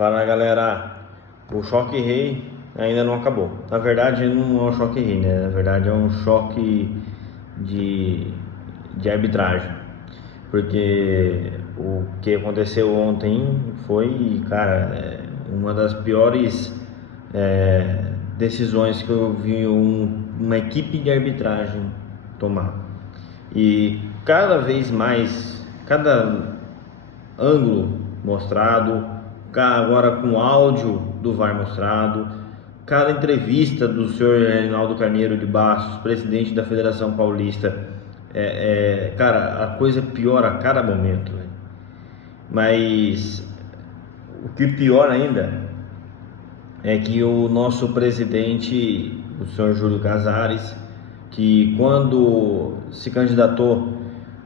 Fala galera, o choque rei ainda não acabou. Na verdade não é um choque rei, né? Na verdade é um choque de arbitragem. Porque o que aconteceu ontem foi, cara, uma das piores decisões que eu vi uma equipe de arbitragem tomar. E cada vez mais, cada ângulo mostrado, agora com áudio do VAR mostrado, cada entrevista do senhor Reinaldo Carneiro de Bastos, presidente da Federação Paulista, cara, a coisa piora a cada momento, né? Mas o que pior ainda é que o nosso presidente, o senhor Júlio Casares, que quando se candidatou,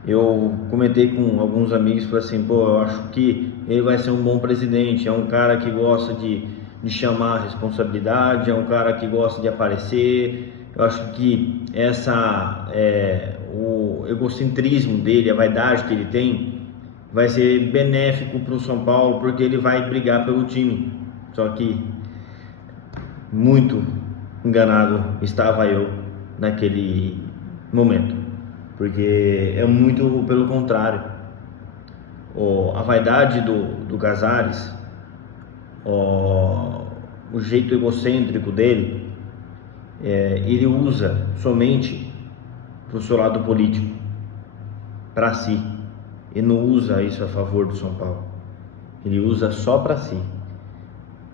eu comentei com alguns amigos, falei assim, pô, eu acho que ele vai ser um bom presidente, é um cara que gosta de chamar a responsabilidade, é um cara que gosta de aparecer. Eu acho que o egocentrismo dele, a vaidade que ele tem, vai ser benéfico para o São Paulo, porque ele vai brigar pelo time. Só que muito enganado estava eu naquele momento, porque é muito pelo contrário. A vaidade do Casares, o jeito egocêntrico dele, ele usa somente para o seu lado político, para si. Ele não usa isso a favor do São Paulo, ele usa só para si,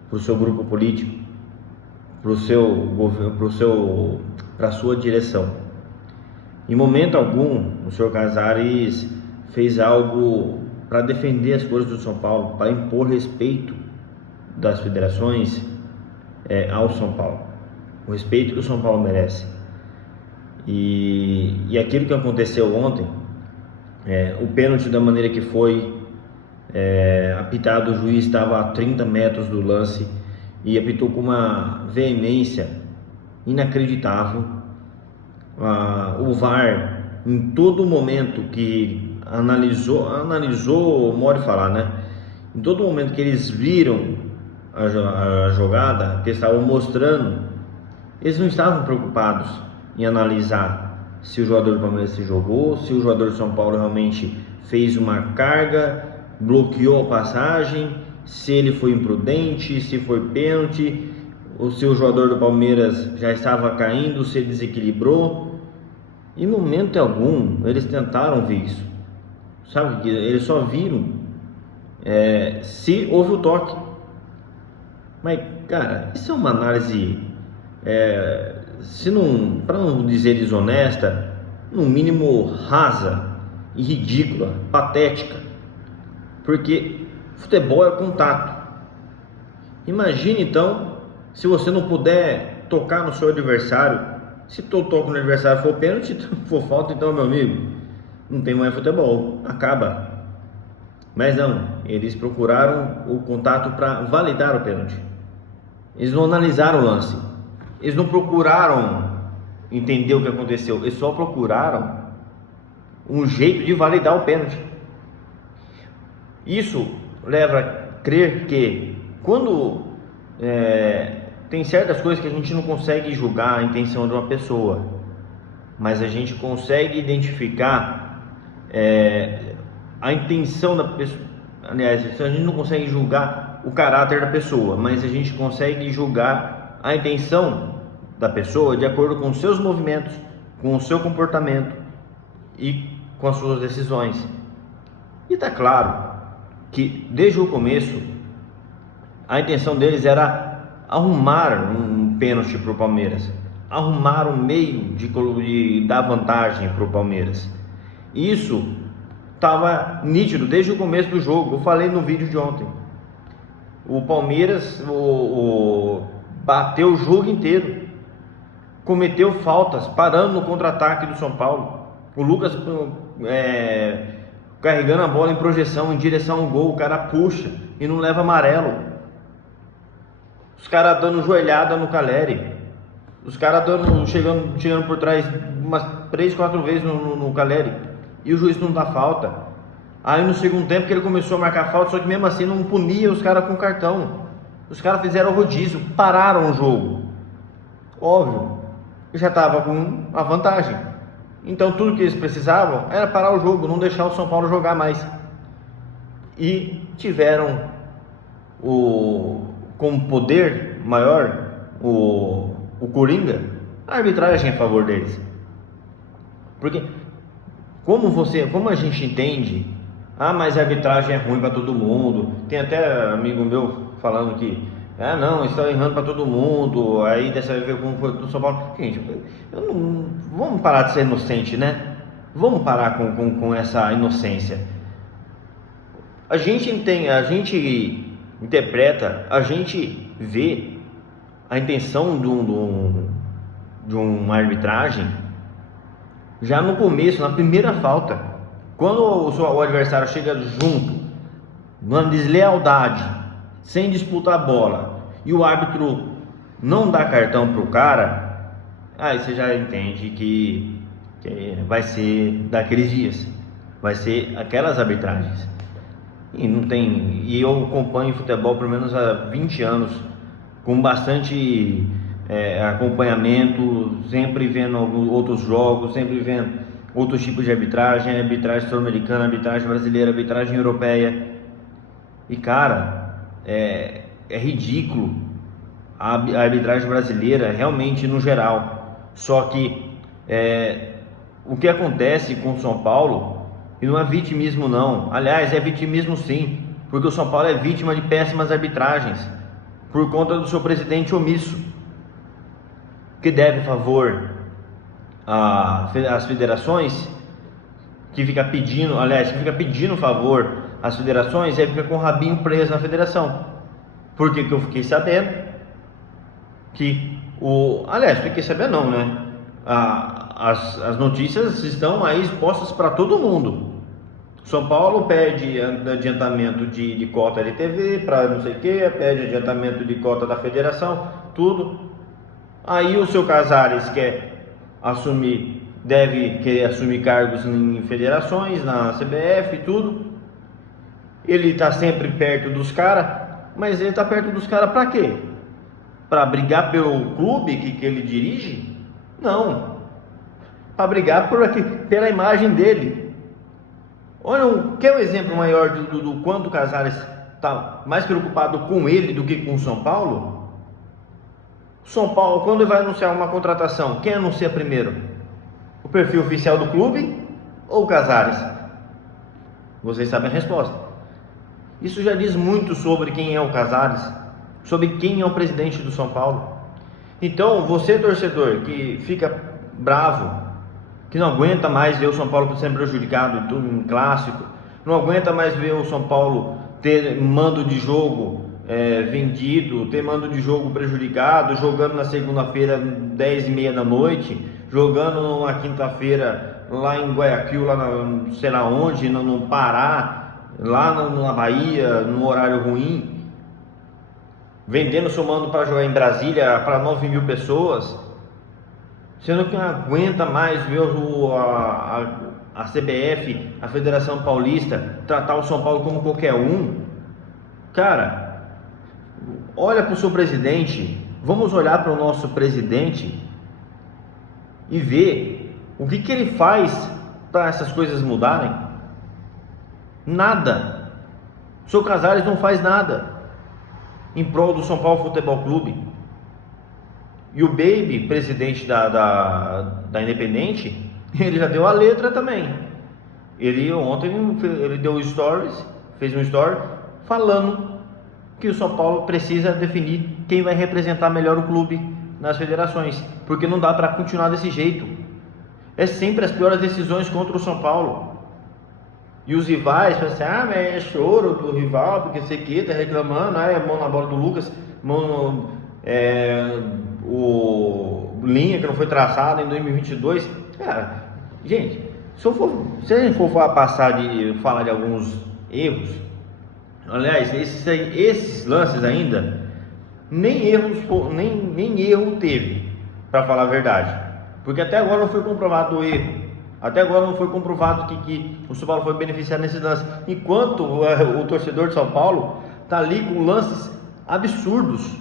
para o seu grupo político, para o seu governo, para a sua direção. Em momento algum o senhor Casares fez algo para defender as cores do São Paulo, para impor respeito das federações ao São Paulo, o respeito que o São Paulo merece. E aquilo que aconteceu ontem, o pênalti da maneira que foi apitado, o juiz estava a 30 metros do lance e apitou com uma veemência inacreditável. O VAR, em todo momento que analisou, mora falar, né? Em todo momento que eles viram a jogada, que eles estavam mostrando, eles não estavam preocupados em analisar se o jogador do Palmeiras se jogou, se o jogador do São Paulo realmente fez uma carga, bloqueou a passagem, se ele foi imprudente, se foi pênalti, ou se o jogador do Palmeiras já estava caindo, se ele desequilibrou. Em momento algum eles tentaram ver isso, sabe? Eles só viram se houve o toque. Mas, cara, isso é uma análise, para não dizer desonesta, no mínimo rasa e ridícula, patética, porque futebol é contato. Imagine então, se você não puder tocar no seu adversário, se todo toque no adversário for pênalti, for falta, então, meu amigo, não tem mais futebol, acaba. Mas não, eles procuraram o contato para validar o pênalti. Eles não analisaram o lance, eles não procuraram entender o que aconteceu, eles só procuraram um jeito de validar o pênalti. Isso leva a crer que quando tem certas coisas que a gente não consegue julgar a intenção de uma pessoa, mas a gente consegue identificar a intenção da pessoa. Aliás, a gente não consegue julgar o caráter da pessoa, mas a gente consegue julgar a intenção da pessoa de acordo com os seus movimentos, com o seu comportamento e com as suas decisões. E está claro que desde o começo a intenção deles era arrumar um pênalti para o Palmeiras, arrumar um meio de dar vantagem para o Palmeiras. Isso estava nítido desde o começo do jogo. Eu falei no vídeo de ontem, o Palmeiras bateu o jogo inteiro, cometeu faltas, parando no contra-ataque do São Paulo. O Lucas carregando a bola em projeção em direção ao gol, o cara puxa e não leva amarelo. Os caras dando joelhada no Caleri, os caras chegando por trás umas 3, 4 vezes no Caleri, e o juiz não dá falta. Aí no segundo tempo que ele começou a marcar falta, só que mesmo assim não punia os caras com cartão. Os caras fizeram rodízio, pararam o jogo. Óbvio, já estava com a vantagem. Então tudo que eles precisavam era parar o jogo, não deixar o São Paulo jogar mais. E tiveram como poder maior o Coringa, a arbitragem a favor deles. Porque como a gente entende, mas a arbitragem é ruim para todo mundo. Tem até amigo meu falando que não, estão errando para todo mundo. Aí dessa vez como foi do São Paulo. Gente, vamos parar de ser inocente, né? Vamos parar com essa inocência. A gente interpreta, a gente vê a intenção de uma arbitragem já no começo, na primeira falta. Quando o adversário chega junto, numa deslealdade, sem disputar a bola, e o árbitro não dá cartão pro cara, aí você já entende que vai ser daqueles dias, vai ser aquelas arbitragens. E eu acompanho futebol pelo menos há 20 anos, com bastante acompanhamento, sempre vendo outros jogos, sempre vendo outros tipos de arbitragem sul-americana, arbitragem brasileira, arbitragem europeia. E cara, é ridículo a arbitragem brasileira realmente no geral. Só que o que acontece com o São Paulo, e não é vitimismo não, aliás é vitimismo sim, porque o São Paulo é vítima de péssimas arbitragens por conta do seu presidente omisso, que deve favor às federações, que fica pedindo favor às federações, e aí fica com o rabinho preso na federação. Porque que eu fiquei sabendo que fiquei sabendo não, né? As notícias estão aí expostas para todo mundo. São Paulo pede adiantamento de cota LTV para não sei o que, pede adiantamento de cota da federação, tudo. Aí o seu Casares deve querer assumir cargos em federações, na CBF e tudo. Ele está sempre perto dos caras, mas ele está perto dos caras para quê? Para brigar pelo clube que ele dirige? Não, para brigar pela imagem dele. Olha, quer um exemplo maior do quanto o Casares está mais preocupado com ele do que com o São Paulo? São Paulo, quando ele vai anunciar uma contratação, quem anuncia primeiro? O perfil oficial do clube ou o Casares? Vocês sabem a resposta. Isso já diz muito sobre quem é o Casares, sobre quem é o presidente do São Paulo. Então, você torcedor que fica bravo, que não aguenta mais ver o São Paulo sendo prejudicado em clássico, não aguenta mais ver o São Paulo ter mando de jogo vendido, ter mando de jogo prejudicado, jogando na segunda-feira 10h30 da noite, jogando na quinta-feira lá em Guayaquil, lá sei lá onde, no Pará, lá na Bahia, no horário ruim, vendendo seu mando para jogar em Brasília para 9.000 pessoas, sendo que não aguenta mais ver a CBF, a Federação Paulista, tratar o São Paulo como qualquer um. Cara, olha para o seu presidente, vamos olhar para o nosso presidente e ver o que ele faz para essas coisas mudarem. Nada. O seu Casares não faz nada em prol do São Paulo Futebol Clube. E o Baby, presidente da Independente, ele já deu a letra também. Ontem ele deu stories, fez um story falando que o São Paulo precisa definir quem vai representar melhor o clube nas federações, porque não dá para continuar desse jeito. É sempre as piores decisões contra o São Paulo. E os rivais falam assim, mas é choro do rival, porque sei que tá reclamando, é mão na bola do Lucas, o linha que não foi traçada em 2022. Cara, gente, se a gente for falar de alguns erros, aliás, esses lances ainda, nem erro teve, para falar a verdade, porque até agora não foi comprovado o erro. Até agora não foi comprovado que o São Paulo foi beneficiado nesse lance. Enquanto o torcedor de São Paulo está ali com lances absurdos,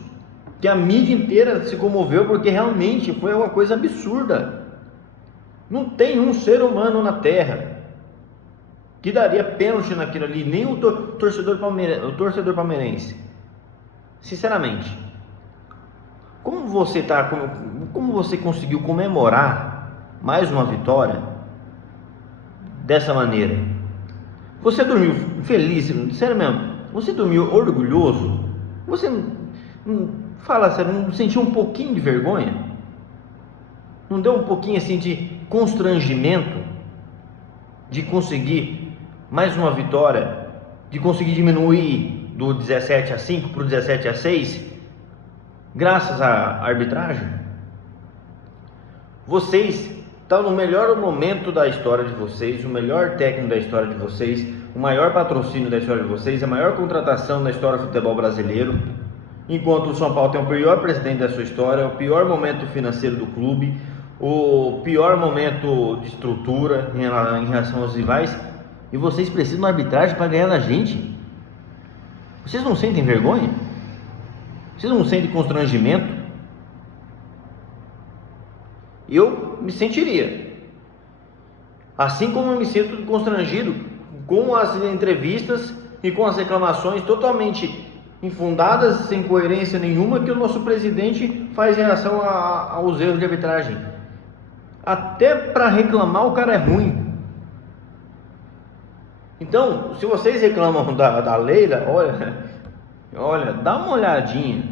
que a mídia inteira se comoveu porque realmente foi uma coisa absurda. Não tem um ser humano na terra que daria pênalti naquilo ali, nem o torcedor palmeirense. Sinceramente, como você conseguiu comemorar mais uma vitória dessa maneira? Você dormiu feliz, sério mesmo? Você dormiu orgulhoso? Você fala sério, não sentiu um pouquinho de vergonha? Não deu um pouquinho assim de constrangimento de conseguir mais uma vitória, de conseguir diminuir do 17-5 para o 17-6, graças à arbitragem? Vocês estão no melhor momento da história de vocês, o melhor técnico da história de vocês, o maior patrocínio da história de vocês, a maior contratação da história do futebol brasileiro, enquanto o São Paulo tem o pior presidente da sua história, o pior momento financeiro do clube, o pior momento de estrutura em relação aos rivais, e vocês precisam de uma arbitragem para ganhar da gente? Vocês não sentem vergonha? Vocês não sentem constrangimento? Eu me sentiria, assim como eu me sinto constrangido com as entrevistas e com as reclamações totalmente infundadas, sem coerência nenhuma, que o nosso presidente faz em relação aos erros de arbitragem. Até para reclamar o cara é ruim. Então, se vocês reclamam da Leila, olha, dá uma olhadinha,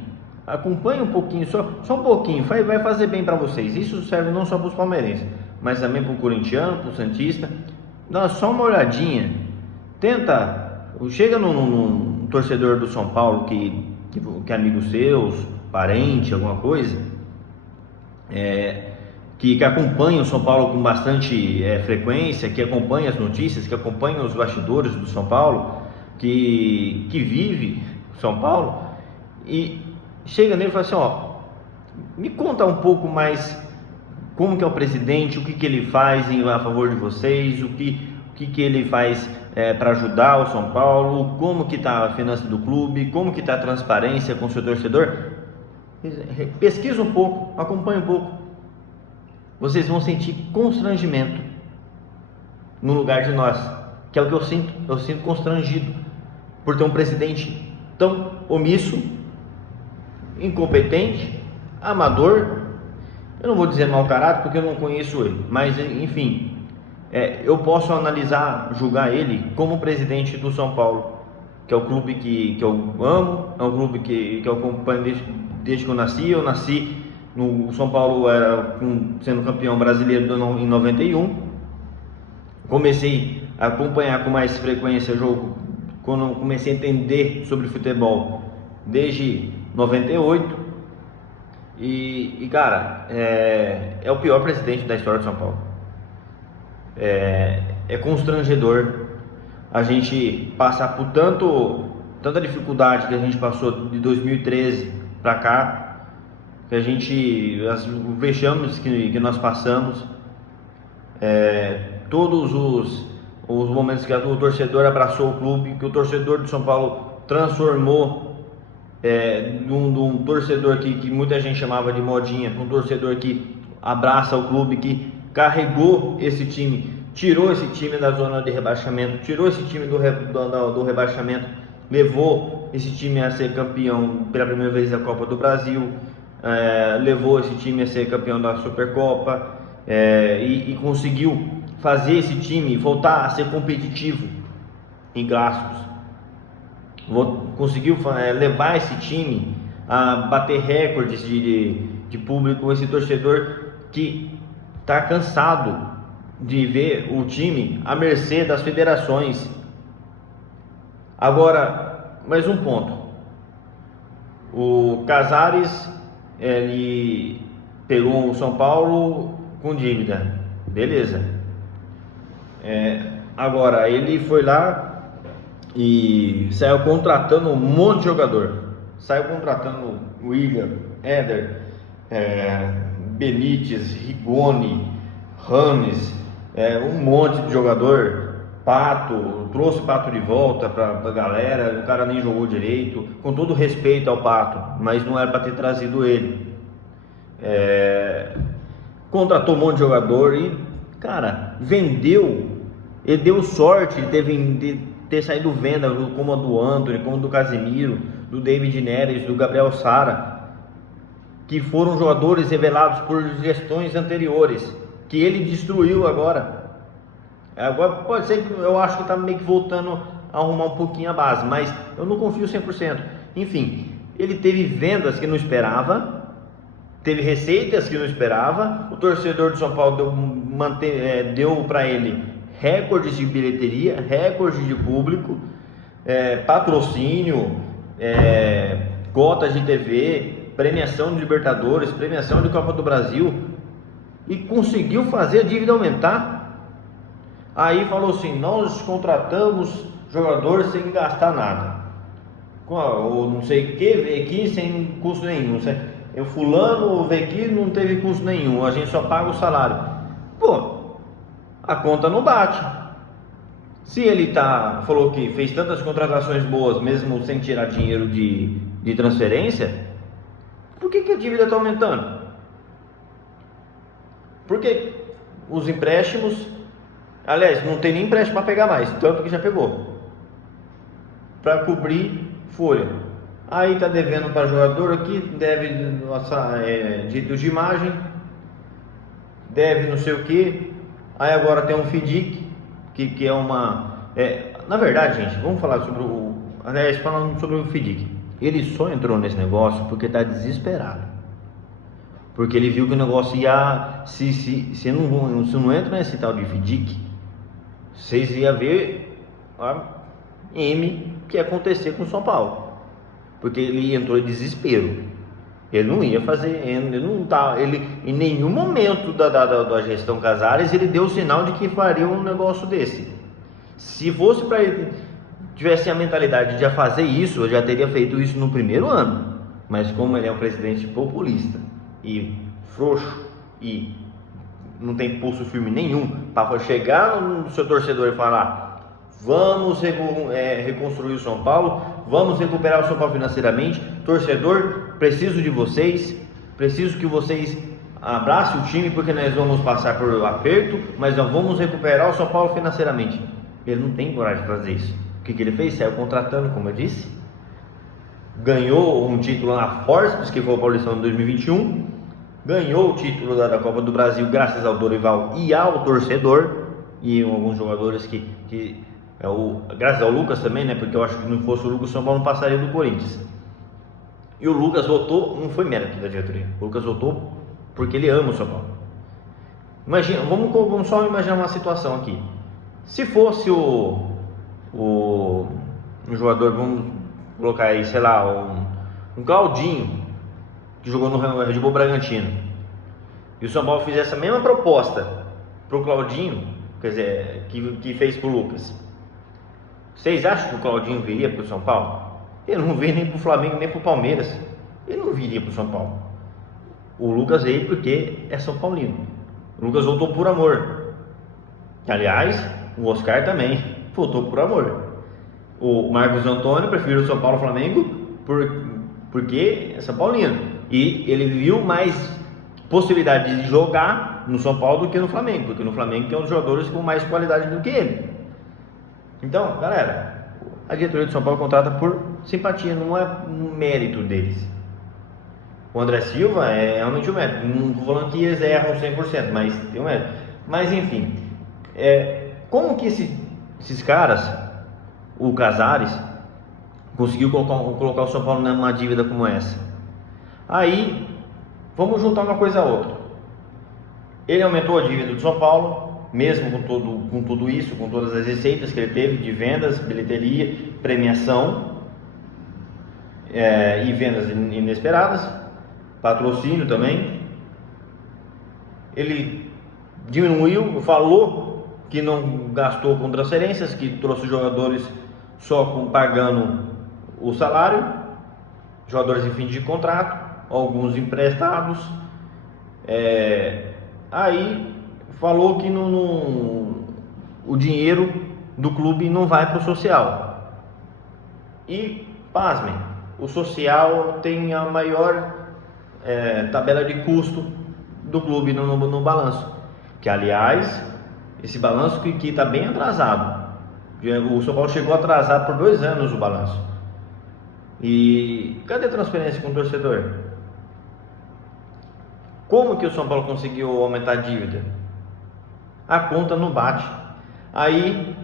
acompanhe um pouquinho, só um pouquinho, vai fazer bem para vocês. Isso serve não só para os palmeirenses, mas também para o corintiano, para o santista. Dá só uma olhadinha, chega num torcedor do São Paulo que é amigo seus, parente, alguma coisa, que acompanha o São Paulo com bastante frequência, que acompanha as notícias, que acompanha os bastidores do São Paulo, que vive São Paulo, e chega nele e fala assim, me conta um pouco mais como que é o presidente, o que ele faz a favor de vocês, o que ele faz para ajudar o São Paulo, como que está a finança do clube, como que está a transparência com o seu torcedor. Pesquisa um pouco, acompanha um pouco. Vocês vão sentir constrangimento no lugar de nós, que é o que eu sinto. Eu sinto constrangido por ter um presidente tão omisso, incompetente, amador. Eu não vou dizer mau caráter porque eu não conheço ele, mas enfim, eu posso analisar, julgar ele como presidente do São Paulo, que é o clube que eu amo, é um clube que eu acompanho desde que eu nasci. Eu nasci no São Paulo, sendo campeão brasileiro em 91. Comecei a acompanhar com mais frequência o jogo quando eu comecei a entender sobre futebol desde 98. E cara, é o pior presidente da história de São Paulo. É constrangedor a gente passar por tanta dificuldade que a gente passou de 2013 para cá, que os vexames que nós passamos, todos os momentos que o torcedor abraçou o clube, que o torcedor de São Paulo transformou num torcedor que muita gente chamava de modinha, um torcedor que abraça o clube, que carregou esse time, tirou esse time da zona de rebaixamento, tirou esse time do rebaixamento, levou esse time a ser campeão pela primeira vez da Copa do Brasil, levou esse time a ser campeão da Supercopa, e conseguiu fazer esse time voltar a ser competitivo em gastos. Conseguiu levar esse time a bater recordes de público. Esse torcedor que está cansado de ver o time à mercê das federações. Agora, mais um ponto: o Casares, ele pegou o São Paulo com dívida, beleza. Agora ele foi lá e saiu contratando um monte de jogador. Saiu contratando William, Éder, Benítez, Rigoni, Rames, um monte de jogador, Pato, trouxe Pato de volta para a galera, o cara nem jogou direito, com todo respeito ao Pato, mas não era para ter trazido ele. Contratou um monte de jogador e, cara, vendeu. Ele deu sorte de ter saído venda, como a do Antony, como a do Casemiro, do David Neres, do Gabriel Sara, que foram jogadores revelados por gestões anteriores, que ele destruiu agora. Agora pode ser que eu acho que está meio que voltando a arrumar um pouquinho a base, mas eu não confio 100%. Enfim, ele teve vendas que não esperava, teve receitas que não esperava. O torcedor de São Paulo deu para ele recordes de bilheteria, recordes de público, patrocínio, cotas de TV, premiação de Libertadores, premiação de Copa do Brasil, e conseguiu fazer a dívida aumentar. Aí falou assim: nós contratamos jogadores sem gastar nada, ou não sei o que, veio aqui sem custo nenhum. Eu fulano veio aqui, não teve custo nenhum, a gente só paga o salário. Pô, a conta não bate. Se ele falou que fez tantas contratações boas, mesmo sem tirar dinheiro de transferência, por que a dívida está aumentando? Porque os empréstimos, aliás, não tem nem empréstimo para pegar mais, tanto que já pegou, para cobrir folha. Aí está devendo para jogador aqui, deve direitos de imagem, deve não sei o que. Aí agora tem um FDIC, que é uma... na verdade, gente, vamos falar sobre falando sobre o FDIC. Ele só entrou nesse negócio porque está desesperado. Porque ele viu que o negócio ia... Se não entra nesse tal de FDIC, vocês iam ver a que ia acontecer com o São Paulo. Porque ele entrou em desespero. Ele não ia fazer, ele em nenhum momento da gestão Casares ele deu o sinal de que faria um negócio desse. Se fosse para ele tivesse a mentalidade de já fazer isso, eu já teria feito isso no primeiro ano. Mas como ele é um presidente populista e frouxo e não tem pulso firme nenhum para chegar no seu torcedor e falar: vamos reconstruir o São Paulo, vamos recuperar o São Paulo financeiramente, torcedor, preciso de vocês, preciso que vocês abracem o time, porque nós vamos passar por aperto, mas nós vamos recuperar o São Paulo financeiramente. Ele não tem coragem de fazer isso. O que ele fez? Saiu contratando, como eu disse, ganhou um título na Forceps, que foi o Paulistão de 2021, ganhou o título da Copa do Brasil graças ao Dorival e ao torcedor, e alguns jogadores graças ao Lucas também, né? Porque eu acho que não fosse o Lucas, o São Paulo não passaria do Corinthians. E o Lucas votou, não foi mérito da diretoria. O Lucas votou porque ele ama o São Paulo. Imagina, vamos só imaginar uma situação aqui. Se fosse um jogador, vamos colocar aí, sei lá, um Claudinho, que jogou no Red Bull Bragantino, e o São Paulo fizesse a mesma proposta pro Claudinho, quer dizer, que fez pro Lucas, vocês acham que o Claudinho viria pro São Paulo? Ele não veio nem pro Flamengo, nem pro Palmeiras. Ele não viria pro São Paulo. O Lucas veio porque é São Paulino. O Lucas voltou por amor. Aliás, o Oscar também voltou por amor. O Marcos Antônio prefere o São Paulo ao Flamengo porque é São Paulino. E ele viu mais possibilidade de jogar no São Paulo do que no Flamengo, porque no Flamengo tem os jogadores com mais qualidade do que ele. Então, galera, a diretoria do São Paulo contrata por simpatia, não é um mérito deles. O André Silva é realmente um mérito. Não estou falando que eles erram 100%, mas tem um mérito. Mas enfim, como que esses caras, o Casares, conseguiu colocar o São Paulo numa dívida como essa? Aí, vamos juntar uma coisa a outra. Ele aumentou a dívida do São Paulo, mesmo com tudo isso, com todas as receitas que ele teve de vendas, bilheteria, premiação e vendas inesperadas, patrocínio também. Ele diminuiu, falou que não gastou com transferências, que trouxe jogadores só pagando o salário, jogadores em fim de contrato, alguns emprestados. Aí falou que o dinheiro do clube não vai para o social. E, pasmem, o social tem a maior tabela de custo do clube no balanço. Que, aliás, esse balanço que está bem atrasado. O São Paulo chegou atrasado por 2 anos o balanço. E cadê a transferência com o torcedor? Como que o São Paulo conseguiu aumentar a dívida? A conta não bate. Aí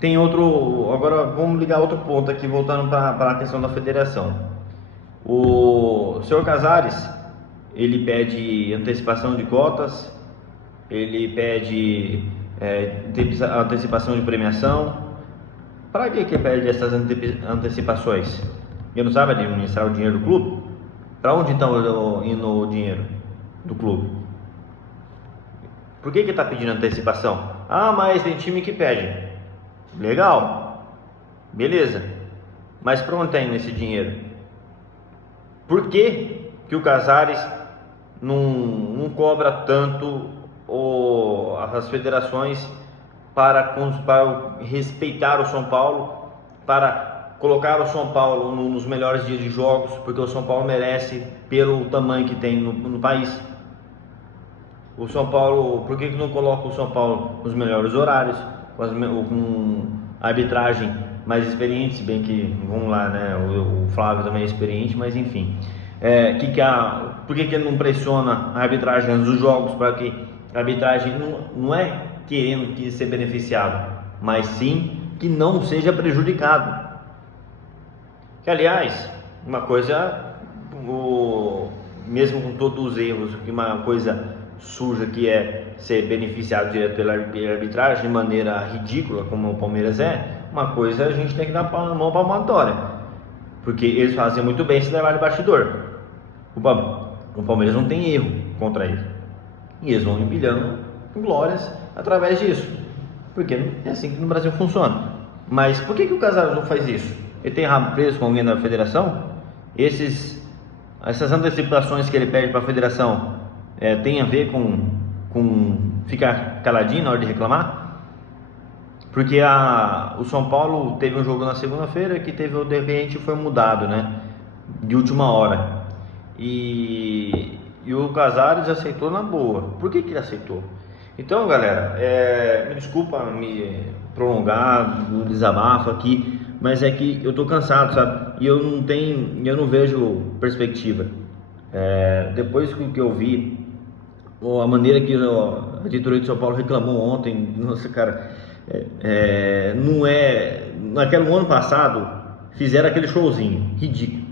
tem outro. Agora vamos ligar outro ponto aqui, voltando para a questão da federação. O senhor Casares, ele pede antecipação de cotas, ele pede antecipação de premiação. Para que pede essas antecipações? Ele não sabe administrar o dinheiro do clube? Para onde está indo o dinheiro do clube? Por que está pedindo antecipação? Ah, mas tem time que pede. Legal, beleza. Mas para onde está indo esse dinheiro? Por que o Casares não cobra tanto as federações para respeitar o São Paulo, para colocar o São Paulo nos melhores dias de jogos, porque o São Paulo merece pelo tamanho que tem no país? O São Paulo, por que não coloca o São Paulo nos melhores horários, com arbitragem mais experiente, se bem que, vamos lá, né, o Flávio também é experiente, mas enfim. Por que ele não pressiona a arbitragem antes dos jogos, para que a arbitragem não é querendo que ser beneficiado, mas sim que não seja prejudicado? Que, aliás, uma coisa, mesmo com todos os erros, que uma coisa suja que é ser beneficiado direto pela arbitragem de maneira ridícula, como o Palmeiras uma coisa a gente tem que dar a mão palmatória, porque eles fazem muito bem esse trabalho de bastidor. O Palmeiras não tem erro contra ele, e eles vão empilhando glórias através disso, porque é assim que no Brasil funciona. Mas por que o Casares não faz isso? Ele tem rabo preso com alguém da federação? Essas antecipações que ele pede para a federação tem a ver com ficar caladinho na hora de reclamar? Porque o São Paulo teve um jogo na segunda-feira que de repente foi mudado, né, de última hora, e o Casares aceitou na boa. Por que ele aceitou? Então, galera, me desculpa me prolongar no desabafo aqui, mas é que eu tô cansado, sabe? E eu não vejo perspectiva. Depois que eu vi a maneira que a diretoria de São Paulo reclamou ontem, nossa, cara, naquele ano passado fizeram aquele showzinho ridículo.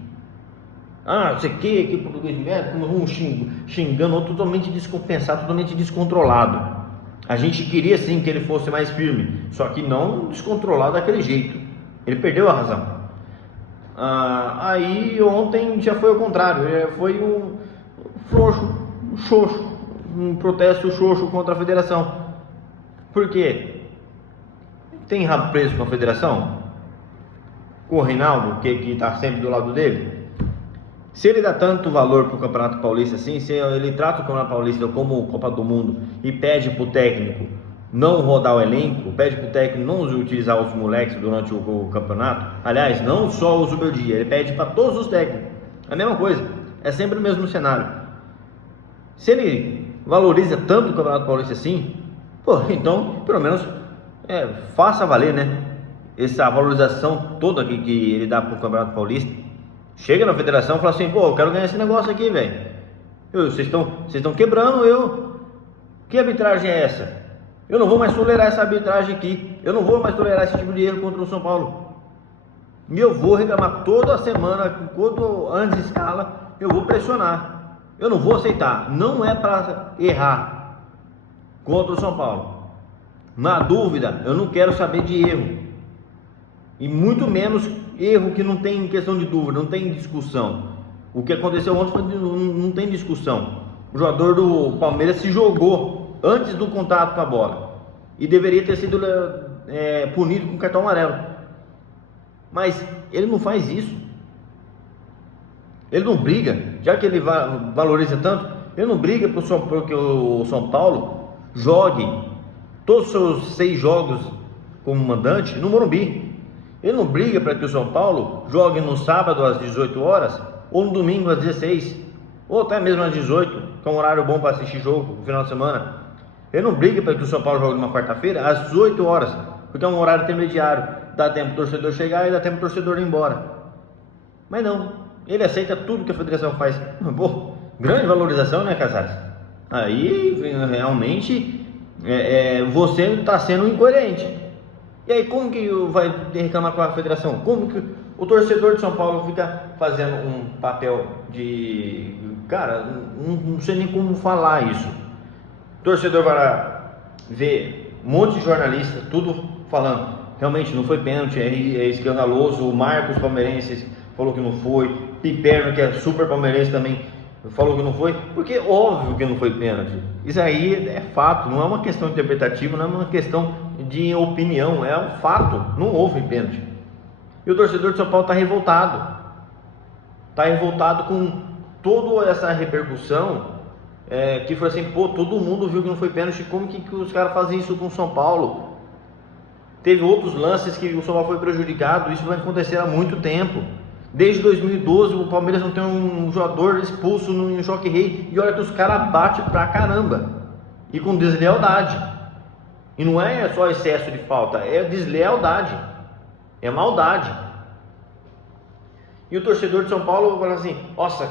Não sei o que português merda, como um xingando, totalmente descompensado, totalmente descontrolado. A gente queria sim que ele fosse mais firme, só que não descontrolado daquele jeito. Ele perdeu a razão. Aí ontem já foi ao contrário, foi um xoxo, um protesto xoxo contra a federação. Por quê? Tem rabo preso com a federação? Com o Reinaldo, que está sempre do lado dele? Se ele dá tanto valor para o Campeonato Paulista assim, se ele trata o Campeonato Paulista como Copa do Mundo e pede para o técnico não rodar o elenco, pede para o técnico não utilizar os moleques durante o campeonato, aliás, não só o Zubeldia, ele pede para todos os técnicos, a mesma coisa, é sempre o mesmo cenário. Se ele valoriza tanto o Campeonato Paulista assim, então pelo menos faça valer, né, essa valorização toda que ele dá para o Campeonato Paulista. Chega na federação e fala assim: eu quero ganhar esse negócio aqui, velho. Vocês estão quebrando eu. Que arbitragem é essa? Eu não vou mais tolerar essa arbitragem aqui. Eu não vou mais tolerar esse tipo de erro contra o São Paulo. E eu vou reclamar toda semana, quando antes de escala, eu vou pressionar. Eu não vou aceitar. Não é para errar contra o São Paulo. Na dúvida, eu não quero saber de erro. E muito menos erro que não tem questão de dúvida, não tem discussão. O que aconteceu ontem não tem discussão. O jogador do Palmeiras se jogou antes do contato com a bola e deveria ter sido punido com cartão amarelo. Mas ele não faz isso. Ele não briga, já que ele valoriza tanto, ele não briga porque o São Paulo jogue todos os seus 6 jogos como mandante no Morumbi. Ele não briga para que o São Paulo jogue no sábado às 18 horas ou no domingo às 16, ou até mesmo às 18, que é um horário bom para assistir jogo no final de semana. Ele não briga para que o São Paulo jogue numa quarta-feira às 18 horas, porque é um horário intermediário, dá tempo do torcedor chegar e dá tempo do torcedor ir embora. Mas não, ele aceita tudo que a federação faz. Pô, grande valorização, né, Casares? Aí realmente você está sendo incoerente. E aí como que vai reclamar com a federação? Como que o torcedor de São Paulo fica fazendo um papel de... Cara, não sei nem como falar isso. O torcedor vai lá ver um monte de jornalista, tudo falando, realmente não foi pênalti, é escandaloso. O Marcos Palmeirense falou que não foi, Piperno, que é super palmeirense, também falou que não foi, porque óbvio que não foi pênalti. Isso aí é fato, não é uma questão interpretativa, não é uma questão de opinião, é um fato, não houve pênalti. E o torcedor de São Paulo está revoltado com toda essa repercussão, que foi assim, pô, todo mundo viu que não foi pênalti, como que os caras fazem isso com o São Paulo? Teve outros lances que o São Paulo foi prejudicado, isso vai acontecer há muito tempo. Desde 2012 o Palmeiras não tem um jogador expulso no Choque Rei, e olha que os caras batem pra caramba, e com deslealdade. E não é só excesso de falta, é deslealdade, é maldade. E o torcedor de São Paulo fala assim, nossa,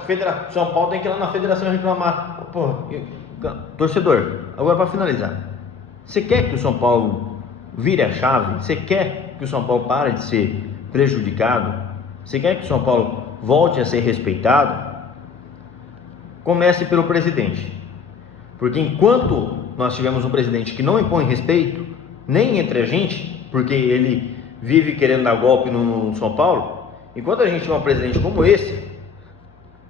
São Paulo tem que ir lá na federação reclamar. Pô, torcedor, agora para finalizar, você quer que o São Paulo vire a chave? Você quer que o São Paulo pare de ser prejudicado? Você quer que o São Paulo volte a ser respeitado? Comece pelo presidente, porque enquanto nós tivemos um presidente que não impõe respeito nem entre a gente, porque ele vive querendo dar golpe no São Paulo, enquanto a gente tiver um presidente como esse,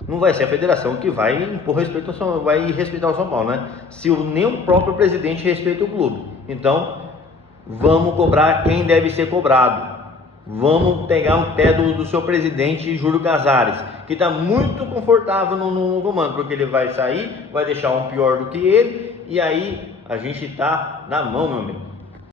não vai ser a federação que vai impor respeito vai respeitar o São Paulo, né? Se nem o próprio presidente respeita o clube. Então vamos cobrar quem deve ser cobrado. Vamos pegar um pé do seu presidente Júlio Casares, que está muito confortável no comando, porque ele vai sair, vai deixar um pior do que ele, e aí a gente está na mão, meu amigo.